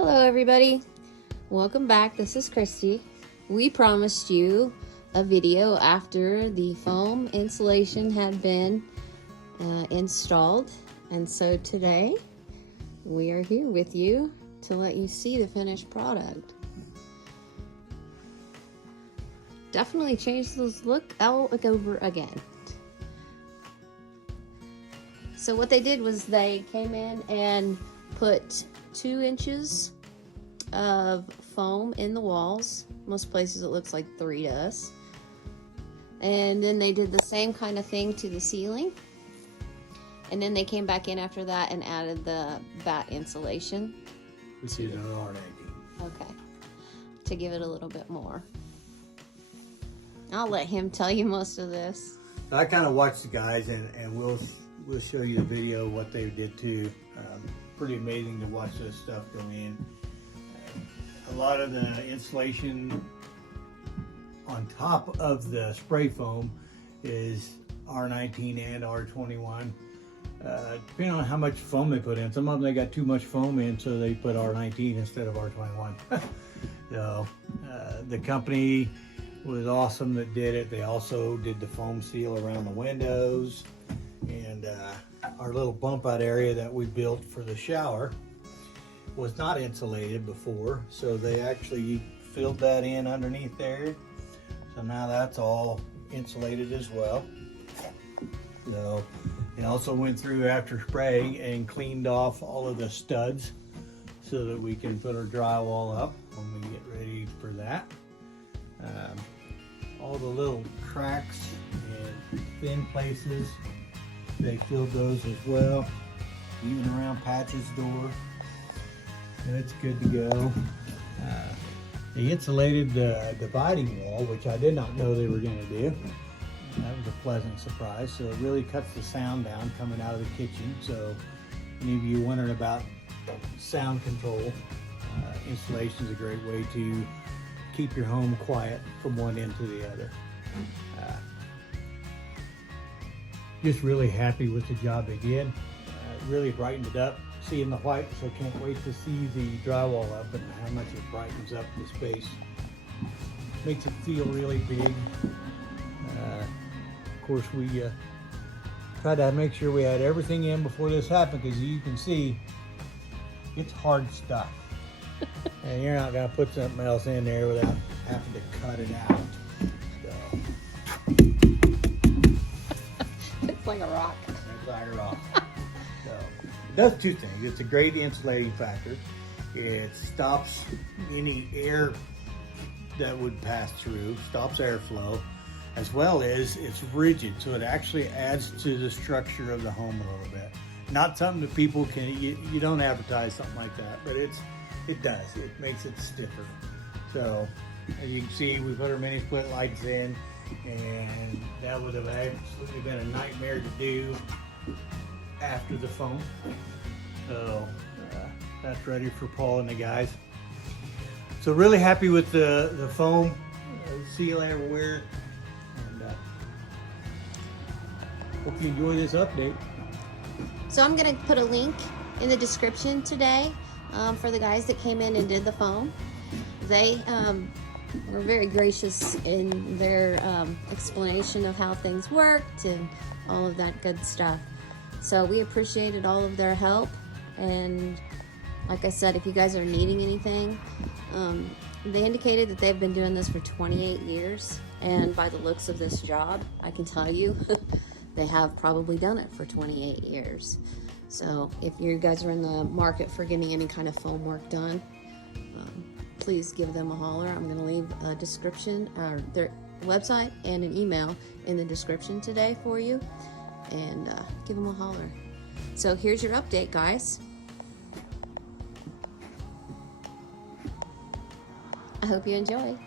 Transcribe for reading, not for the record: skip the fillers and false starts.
Hello everybody, welcome back. This is Christy. We promised you a video after the foam insulation had been installed, and so today we are here with you to let you see the finished product. Definitely change those look over again. So what they did was they came in and put 2 inches of foam in the walls. Most places it looks like 3 to us. And then they did the same kind of thing to the ceiling. And then they came back in after that and added the batt insulation. Which is an R18. Okay. To give it a little bit more. I'll let him tell you most of this. I kind of watched the guys and we'll show you the video of what they did too. Pretty amazing to watch this stuff go in. A lot of the insulation on top of the spray foam is R19 and R21. Depending on how much foam they put in. Some of them they got too much foam in, so they put R19 instead of R21. So the company was awesome that did it. They also did the foam seal around the windows, and our little bump out area that we built for the shower was not insulated before, so they actually filled that in underneath there. So now that's all insulated as well. So they also went through after spray and cleaned off all of the studs so that we can put our drywall up when we get ready for that. All the little cracks and thin places, they filled those as well, even around Patch's door. And it's good to go. They insulated the dividing wall, which I did not know they were going to do. That was a pleasant surprise. So it really cuts the sound down coming out of the kitchen. So any of you wondering about sound control, insulation is a great way to keep your home quiet from one end to the other. Just really happy with the job they did. Really brightened it up, seeing the white, so can't wait to see the drywall up and how much it brightens up the space. Makes it feel really big. Of course, we tried to make sure we had everything in before this happened, because you can see it's hard stuff. And you're not gonna put something else in there without having to cut it out. So. It's like a rock. It's like a rock. So it does 2 things. It's a great insulating factor. It stops any air that would pass through, stops airflow, as well as it's rigid, so it actually adds to the structure of the home a little bit. Not something that people can, you don't advertise something like that, but it does. It makes it stiffer. So as you can see, we put our mini split lights in, and that would have absolutely been a nightmare to do after the foam. So that's ready for Paul and the guys. So really happy with the foam seal everywhere, and hope you enjoy this update. So I'm going to put a link in the description today for the guys that came in and did the foam. They were very gracious in their explanation of how things worked and all of that good stuff. So we appreciated all of their help, and like I said, if you guys are needing anything, they indicated that they've been doing this for 28 years, and by the looks of this job, I can tell you they have probably done it for 28 years. So if you guys are in the market for getting any kind of foam work done, please give them a holler. I'm going to leave a description, or their website and an email in the description today for you, and give them a holler. So here's your update, guys. I hope you enjoyed.